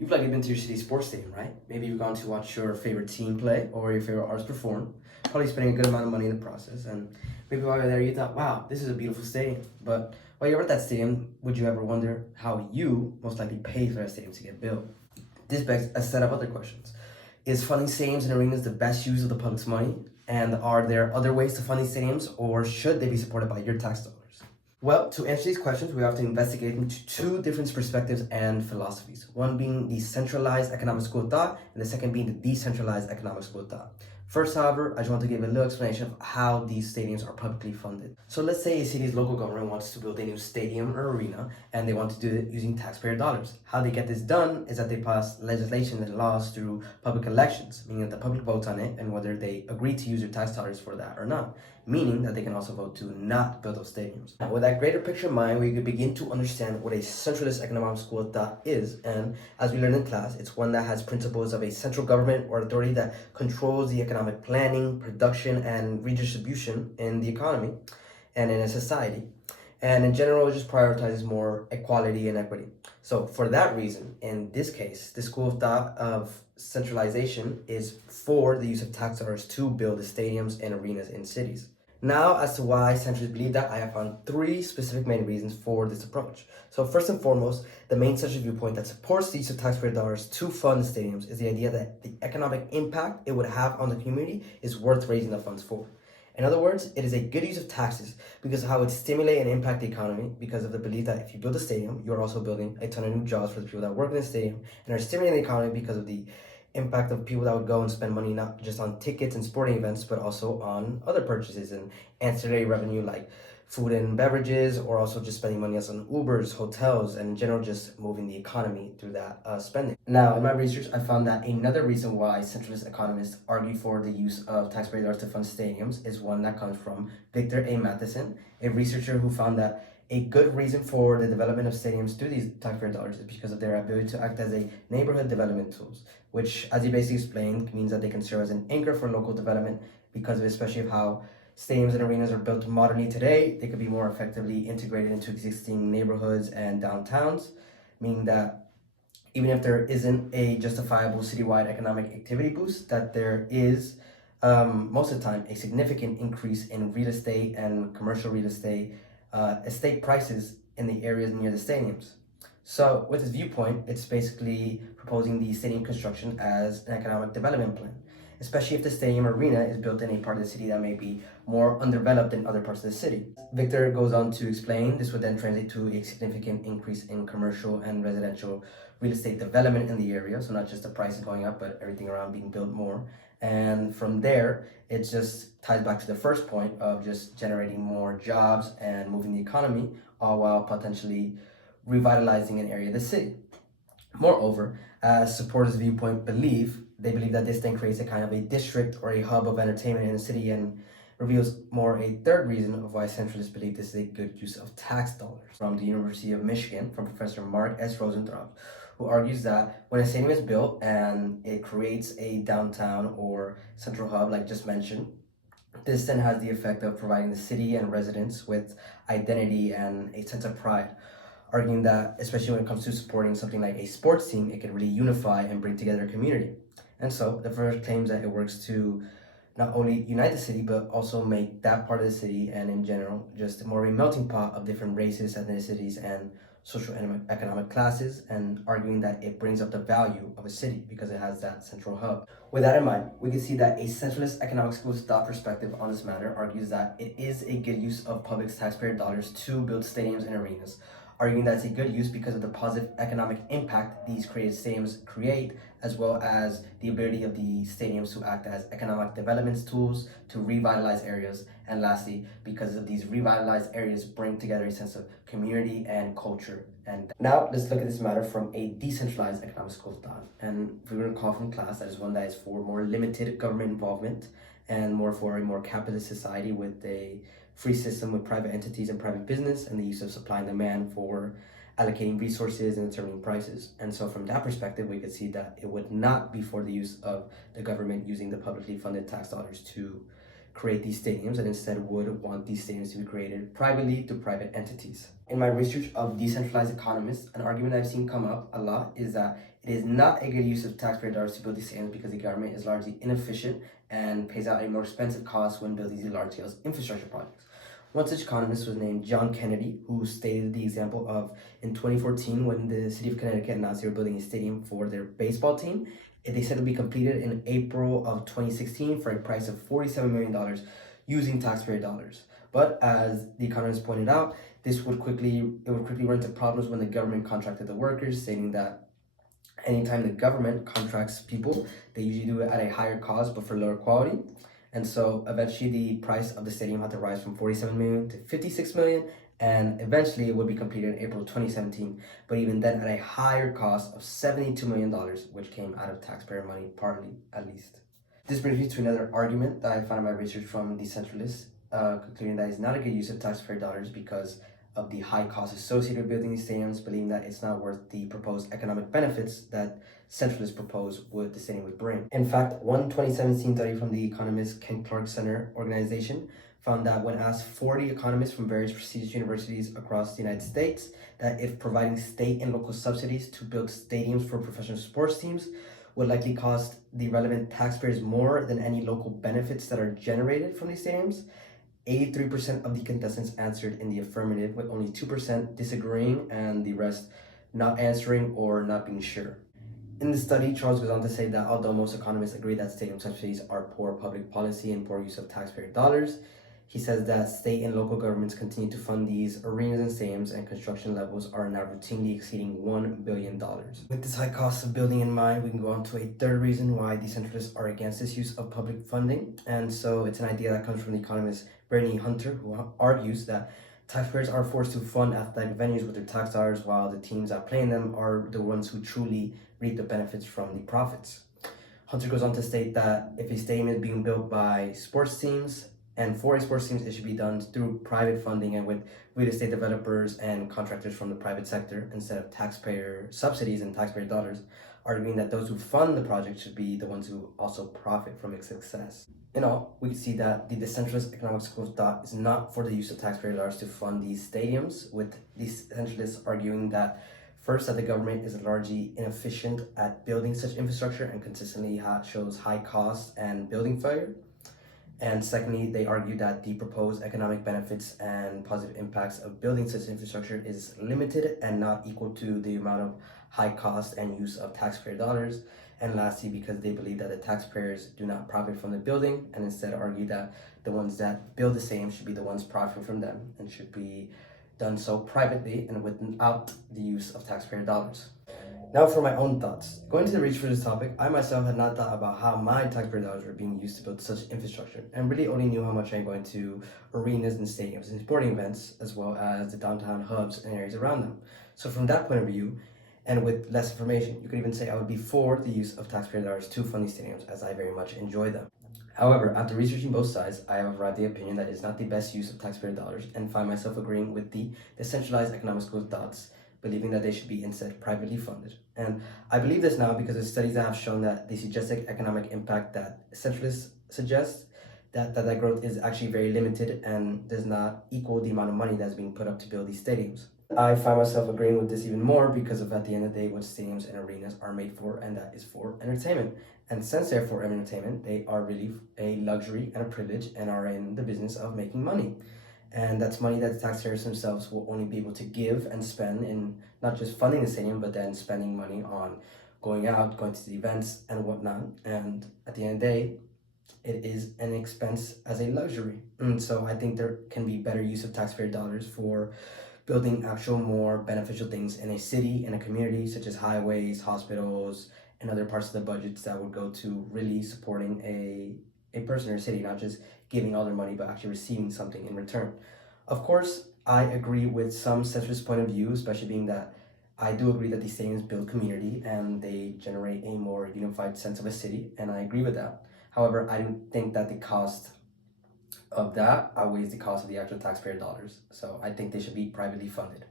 You've likely been to your city sports stadium, right? Maybe you've gone to watch your favorite team play or your favorite artist perform, probably spending a good amount of money in the process. And maybe while you're there, you thought, wow, this is a beautiful stadium. But while you're at that stadium, would you ever wonder how you most likely paid for that stadium to get built? This begs a set of other questions. Is funding stadiums and arenas the best use of the public's money? And are there other ways to fund these stadiums, or should they be supported by your tax dollars? Well, to answer these questions, we have to investigate into two different perspectives and philosophies. One being the centralized economic school of thought, and the second being the decentralized economic school of thought. First, however, I just want to give a little explanation of how these stadiums are publicly funded. So let's say a city's local government wants to build a new stadium or arena, and they want to do it using taxpayer dollars. How they get this done is that they pass legislation and laws through public elections, meaning that the public votes on it and whether they agree to use their tax dollars for that or not, meaning that they can also vote to not build those stadiums. Now, with that greater picture in mind, we could begin to understand what a centralist economic school of thought is, and as we learned in class, it's one that has principles of a central government or authority that controls the economic planning, production, and redistribution in the economy and in a society. And in general, it just prioritizes more equality and equity. So for that reason, in this case, the school of thought of centralization is for the use of tax dollars to build the stadiums and arenas in cities. Now, as to why centrists believe that, I have found three specific main reasons for this approach. So first and foremost, the main centrist viewpoint that supports the use of taxpayer dollars to fund the stadiums is the idea that the economic impact it would have on the community is worth raising the funds for. In other words, it is a good use of taxes because of how it stimulate and impact the economy, because of the belief that if you build a stadium, you're also building a ton of new jobs for the people that work in the stadium and are stimulating the economy because of the impact of people that would go and spend money not just on tickets and sporting events, but also on other purchases and ancillary revenue like food and beverages, or also just spending money on Ubers, hotels, and in general just moving the economy through that spending. Now, in my research, I found that another reason why centralist economists argue for the use of taxpayer dollars to fund stadiums is one that comes from Victor A. Matheson, a researcher who found that a good reason for the development of stadiums through these taxpayer dollars is because of their ability to act as a neighborhood development tools, which, as he basically explained, means that they can serve as an anchor for local development because of especially of how stadiums and arenas are built modernly today. They could be more effectively integrated into existing neighborhoods and downtowns, meaning that even if there isn't a justifiable citywide economic activity boost, that there is most of the time a significant increase in real estate and commercial real estate estate prices in the areas near the stadiums. So with this viewpoint, it's basically proposing the stadium construction as an economic development plan, especially if the stadium arena is built in a part of the city that may be more underdeveloped than other parts of the city. Victor goes on to explain this would then translate to a significant increase in commercial and residential real estate development in the area. So not just the prices going up, but everything around being built more. And from there, it just ties back to the first point of just generating more jobs and moving the economy, all while potentially revitalizing an area of the city. Moreover, as supporters' viewpoint they believe that this then creates a kind of a district or a hub of entertainment in the city, and reveals more a third reason of why centralists believe this is a good use of tax dollars. From the University of Michigan, from Professor Mark S. Rosenthal, who argues that when a stadium is built and it creates a downtown or central hub, like just mentioned, this then has the effect of providing the city and residents with identity and a sense of pride, arguing that, especially when it comes to supporting something like a sports team, it can really unify and bring together a community. And so the first claims that it works to not only unite the city, but also make that part of the city and in general just more a melting pot of different races, ethnicities, and social and economic classes, and arguing that it brings up the value of a city because it has that central hub. With that in mind, we can see that a centralist economic school of thought perspective on this matter argues that it is a good use of public taxpayer dollars to build stadiums and arenas, arguing that it's a good use because of the positive economic impact these created stadiums create, as well as the ability of the stadiums to act as economic development tools to revitalize areas, and lastly, because of these revitalized areas bring together a sense of community and culture. And now let's look at this matter from a decentralized economic school of thought. And if we recall from class, that is one that is for more limited government involvement and more for a more capitalist society with a free system with private entities and private business, and the use of supply and demand for allocating resources and determining prices. And so from that perspective, we could see that it would not be for the use of the government using the publicly funded tax dollars to create these stadiums and instead would want these stadiums to be created privately through private entities. In my research of decentralized economists, an argument I've seen come up a lot is that it is not a good use of taxpayer dollars to build these stadiums because the government is largely inefficient and pays out a more expensive cost when building these large-scale infrastructure projects. One such economist was named John Kennedy, who stated the example of in 2014 when the city of Connecticut announced they were building a stadium for their baseball team. They said it would be completed in April of 2016 for a price of $47 million using taxpayer dollars. But as the economist pointed out, it would quickly run into problems when the government contracted the workers, stating that anytime the government contracts people, they usually do it at a higher cost but for lower quality. And so eventually the price of the stadium had to rise from 47 million to 56 million, and eventually it would be completed in April 2017, but even then at a higher cost of $72 million, which came out of taxpayer money, partly at least. This brings me to another argument that I found in my research from decentralists, concluding that it's not a good use of taxpayer dollars because of the high costs associated with building these stadiums, believing that it's not worth the proposed economic benefits that centralists propose the stadium would bring. In fact, one 2017 study from the economist Ken Clark Center organization found that when asked 40 economists from various prestigious universities across the United States that if providing state and local subsidies to build stadiums for professional sports teams would likely cost the relevant taxpayers more than any local benefits that are generated from these stadiums, 83% of the contestants answered in the affirmative, with only 2% disagreeing and the rest not answering or not being sure. In the study, Charles goes on to say that although most economists agree that stadium subsidies are poor public policy and poor use of taxpayer dollars, he says that state and local governments continue to fund these arenas and stadiums, and construction levels are now routinely exceeding $1 billion. With this high cost of building in mind, we can go on to a third reason why decentralists are against this use of public funding. And so it's an idea that comes from the economist Bernie Hunter, who argues that taxpayers are forced to fund athletic venues with their tax dollars, while the teams that play in them are the ones who truly reap the benefits from the profits. Hunter goes on to state that if a stadium is being built by sports teams, and for sports teams, it should be done through private funding and with real estate developers and contractors from the private sector instead of taxpayer subsidies and taxpayer dollars, arguing that those who fund the project should be the ones who also profit from its success. In all, we can see that the decentralist economic school of thought is not for the use of taxpayer dollars to fund these stadiums, with these decentralists arguing that first, that the government is largely inefficient at building such infrastructure and consistently shows high costs and building failure. And secondly, they argue that the proposed economic benefits and positive impacts of building such infrastructure is limited and not equal to the amount of high cost and use of taxpayer dollars. And lastly, because they believe that the taxpayers do not profit from the building, and instead argue that the ones that build the same should be the ones profiting from them and should be done so privately and without the use of taxpayer dollars. Now for my own thoughts. Going to the research for this topic, I myself had not thought about how my taxpayer dollars were being used to build such infrastructure, and really only knew how much I'm going to arenas and stadiums and sporting events, as well as the downtown hubs and areas around them. So from that point of view, and with less information, you could even say I would be for the use of taxpayer dollars to fund these stadiums, as I very much enjoy them. However, after researching both sides, I have arrived at the opinion that it is not the best use of taxpayer dollars, and find myself agreeing with the decentralized economic school of thoughts, believing that they should be instead privately funded. And I believe this now because of studies that have shown that the suggested economic impact that centralists suggest, that growth is actually very limited and does not equal the amount of money that's being put up to build these stadiums. I find myself agreeing with this even more because of at the end of the day what stadiums and arenas are made for, and that is for entertainment. And since they're for entertainment, they are really a luxury and a privilege and are in the business of making money. And that's money that the taxpayers themselves will only be able to give and spend in not just funding the stadium, but then spending money on going out, going to the events and whatnot. And at the end of the day, it is an expense as a luxury. And so I think there can be better use of taxpayer dollars for building actual more beneficial things in a city, in a community, such as highways, hospitals, and other parts of the budgets that would go to really supporting a person or a city, not just giving all their money, but actually receiving something in return. Of course, I agree with some centrist point of view, especially being that I do agree that these stadiums build community and they generate a more unified sense of a city, and I agree with that. However, I don't think that the cost of that outweighs the cost of the actual taxpayer dollars. So I think they should be privately funded.